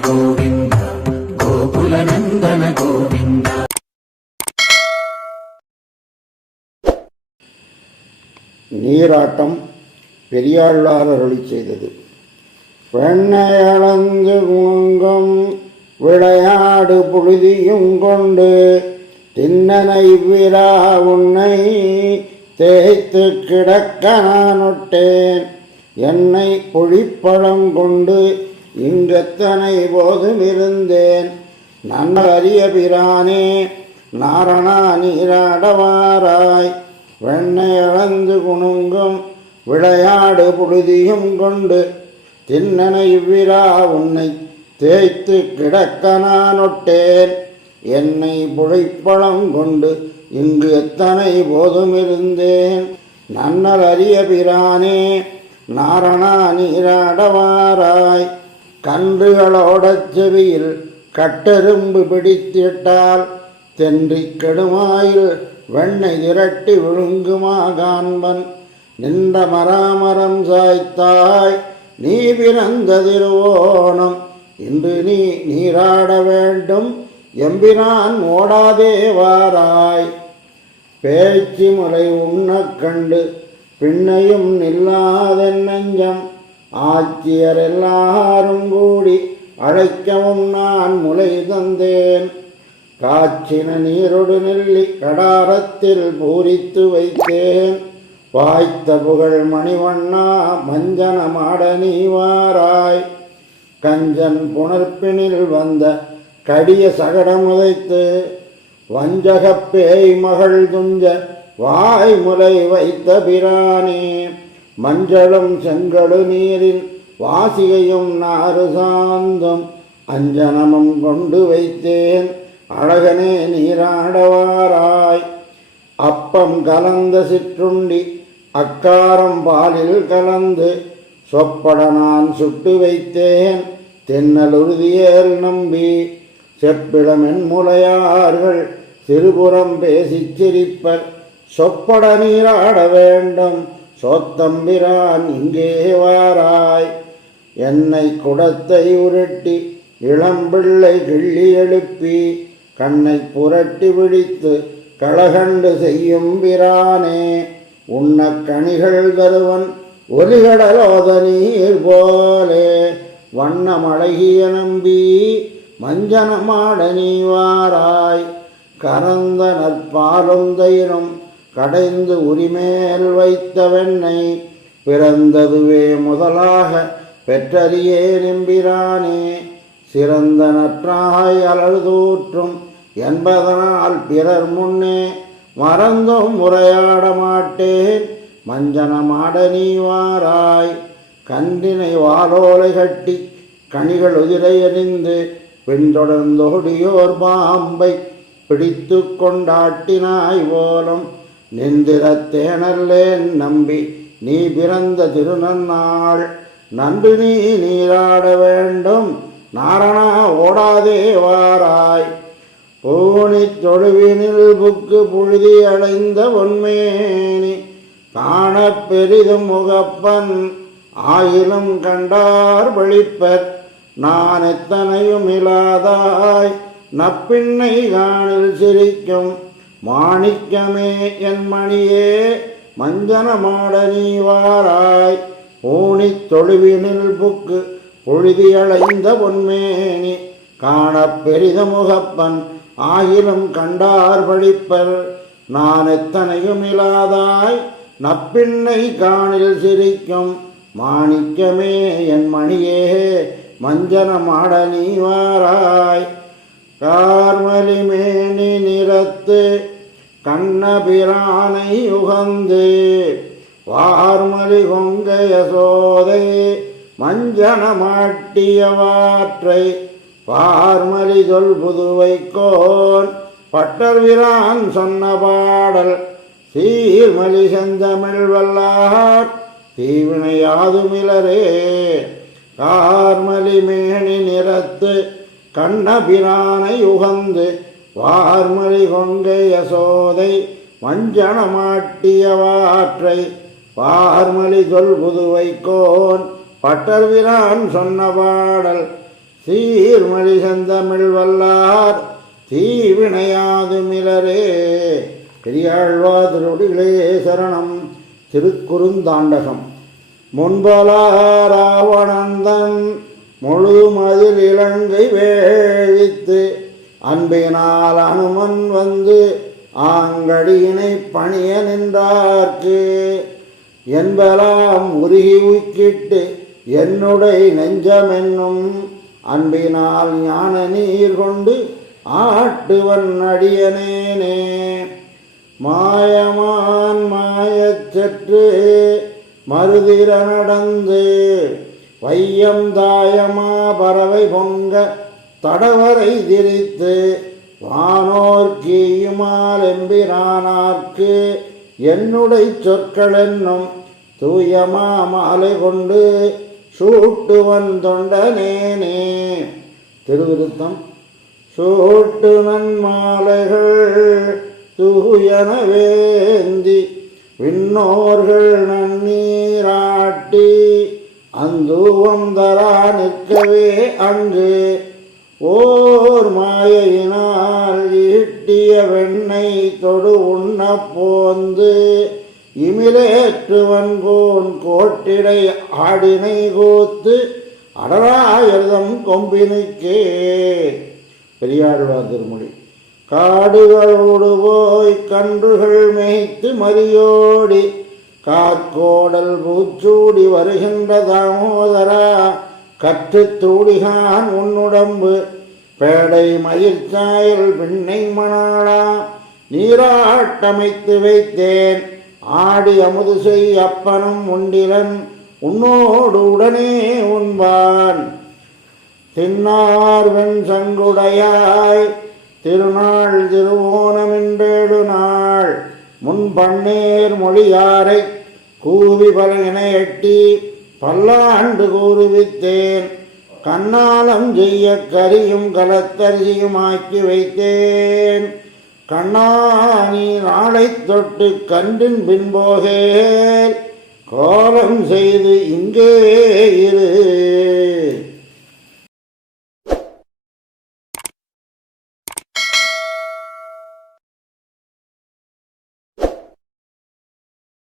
கோவிந்த கோகுல நந்தன கோவிந்த நீராட்டம் பெரியாழ்வார் அருளி செய்தது பெண்ணை அளந்து குங்கும் விளையாடு புழுதியும் கொண்டு தின்னனை விரா உன்னை தேய்த்து கிடக்க நான் என்னை பொழிப்பழம் கொண்டு இன்றெத்தனை போதும் இருந்தேன் நன்னர் பிரானே நாரணா நீராடவாராய். வெண்ணை அளந்து குணுங்கும் விளையாடு புழுதியும் கொண்டு தின்னனை இவ்விரா உன்னை தேய்த்து கிடக்க நானொட்டேன் என்னை புழைப்பழம் கொண்டு இங்கு எத்தனை போதும் இருந்தேன் நன்னல் அறிய பிரானே நாரணா நீராடவாராய். கன்றுகளோட செவியில் கட்டெரும்பு பிடித்திட்டால் தென்றி கெடுமாயில் வெண்ணை திரட்டி விழுங்குமா காண்பன். நின்ற மராமரம் சாய்த்தாய் நீ பிறந்த திருவோணம். இன்று நீ நீராட வேண்டும் எம்பினான் ஓடாதே வாராய். பேச்சு முறை உண்ணக் கண்டு பின்னையும் நில்லாதென் நெஞ்சம். ஆட்சியர் எல்லாரும் கூடி அழைக்கவும் நான் முளை தந்தேன். காய்ச்சின நீரொடு நெல்லி கடாரத்தில் பூரித்து வைத்தேன். வாய்த்த புகழ் மணிவண்ணா மஞ்சன மாட நீவாராய் கஞ்சன் புணர்ப்பினில் வந்த கடிய சகடம் உதைத்து வஞ்சகப் பேய் மகள் துஞ்ச வாய்முலை வைத்த பிரானே. மஞ்சளும் செங்கழு நீரில் வாசிகையும் நாறு சாந்தம் அஞ்சனமும் கொண்டு வைத்தேன். அழகனே நீராடவாராய். அப்பம் கலந்த சிற்றுண்டி அக்காரம் பாலில் கலந்து சொப்பட நான் சுட்டு வைத்தேன். தென்னலுறுதியேல் நம்பி செப்பிடமென் முலையார்கள் சிறுபுறம் பேசிச் சிரிப்பர். சொப்பட நீராட வேண்டும். சோத்தம்பிரான் இங்கே வாராய். என்னை குடத்தை உருட்டி இளம்பிள்ளை கிள்ளி எழுப்பி கண்ணை புரட்டி விழித்து களகண்டு செய்யும் பிரானே உன்ன கணிகள் தருவன் ஒலிகடலோத நீர் போலே. வண்ணமழகிய நம்பி மஞ்சனமாட நீ வாராய். கரந்த நற்பாலும் தயிரும் கடைந்து உரிமேல் வைத்த வெண்ணை பிறந்ததுவே முதலாக பெற்றறியே நிம்பிரானே. சிறந்த நற்றாய் அலழுதூற்றும் என்பதனால் பிறர் முன்னே மறந்தும் உரையாட மாட்டேன். மஞ்சனமாட நீ வாராய். கன்றினை வாலோலை கட்டி கனிகள் உதிரை எறிந்து பின்தொடர்ந்தோடியோர் பாம்பை பிடித்து கொண்டாட்டினாய் போலும் நிந்திரத்தேனல்லேன் நம்பி நீ பிறந்த திருநன்னாள். நன்று நீ நீராட வேண்டும். நாரணா ஓடாதே வாராய். பூனி தொழுவினில் புக்கு புழுதி அடைந்த பொன்மேனி காண பெரிதும் முகப்பன் ஆயிலும் கண்டார் பழிப்பர் நான் எத்தனையும் இல்லாதாய் நப்பின்னை காணில் சிரிக்கும். மாணிக்கமே என் மணியே மஞ்சனமாட நீ வாராய். பூணித் தொழுவினில் புக்கு பொழுதியளைந்த பொன்மேனி காணப் பெரித முகப்பன் ஆயிலும் கண்டார் பழிப்பர் நான் எத்தனையும் இல்லாதாய் நப்பின்னை காணில் சிரிக்கும். மாணிக்கமே என் மணியே மஞ்சனமாட நீ வாராய். கார்மலி மேனி நிறத்து கண்ணபிரானை உகந்து வார்மலி கொங்கைய சோதை மஞ்சன மாட்டியவாற்றை பார்மலி சொல் புதுவைக்கோன் பட்டர்விரான் சொன்ன பாடல் சீர்மலி செந்தமிழ் வல்லார் தீவினையாதுமிலரே கார்மலி மேனி நிறத்து கண்ணபிரானை உகந்து வார்மலி கொங்கை யசோதை மஞ்சனமாட்டியவாற்றை பார்மலி சொல் புதுவைக்கோன் பட்டர்விரான் சொன்ன பாடல் சீர்மொழி செந்தமிழ் வல்லார் தீவினையாது மிலரே. பெரியாழ்வா திருடிகளே சரணம் திருக்குறுந்தாண்டகம். முன்பலாராவணந்தன் முழு மதில் இலங்கை வேழித்து அன்பினால் அனுமன் வந்து ஆங்கடியினை பணிய நின்றார்க்கு. என்பலாம் உருகி உக்கிட்டு என்னுடைய நெஞ்சமென்னும் அன்பினால் ஞான நீர் கொண்டு ஆட்டுவன் அடியனேனே. மாயமான் மாயச்சற்று மருதிர நடந்து வையம் தாயமா பறவை பொங்க தடவரை திரித்து வானோர்க்கீயுமால் எம்பிரானார்க்கு என்னுடை சொற்கள் என்னும் தூயமா மாலை கொண்டு சூட்டுவன் தொண்டனேனே. திருவிருத்தம். சூட்டு நன்மாலைகள் தூயன வேந்தி விண்ணோர்கள் நன்னீராட்டி அந்தூவம் தரா நிற்கவே அங்கு ஓர் மாயையினால் ஈட்டிய வெண்ணை தொடு உண்ண போந்து இமிலேற்றுவன் கோன் கோட்டிடை ஆடினை கோத்து அடராயர்தம் கொம்பினுக்கே. பெரியாழ்வார் திருமொழி காடுகளோடு போய் கன்றுகள் மேய்த்து மறியோடி கார்கோடல் பூச்சூடி வருகின்ற தாமோதரா கற்று தூடிகான் உன்னுடம்பு. பேடை மயிர்ச்சாயல் சாயல் விண்ணை மணாளா. நீராட்டமைத்து வைத்தேன். ஆடி அமுது செய் அப்பனும் உண்டிலன். உன்னோடு உடனே உண்பான். தின்னார் வெண் சங்குடையாய். திருநாள் திருவோணமென்றேடு நாள். முன்பண்ணேர் மொழியாரை கூவி பலனை எட்டி. பல்லாண்டு கூறுவித்தேன். கண்ணாலம் செய்ய கரியும் கலத்தரிசியும் ஆக்கி வைத்தேன். கண்ணாணி நாளை தொட்டு கன்றின் பின்போகே கோலம் செய்து இங்கே இரு.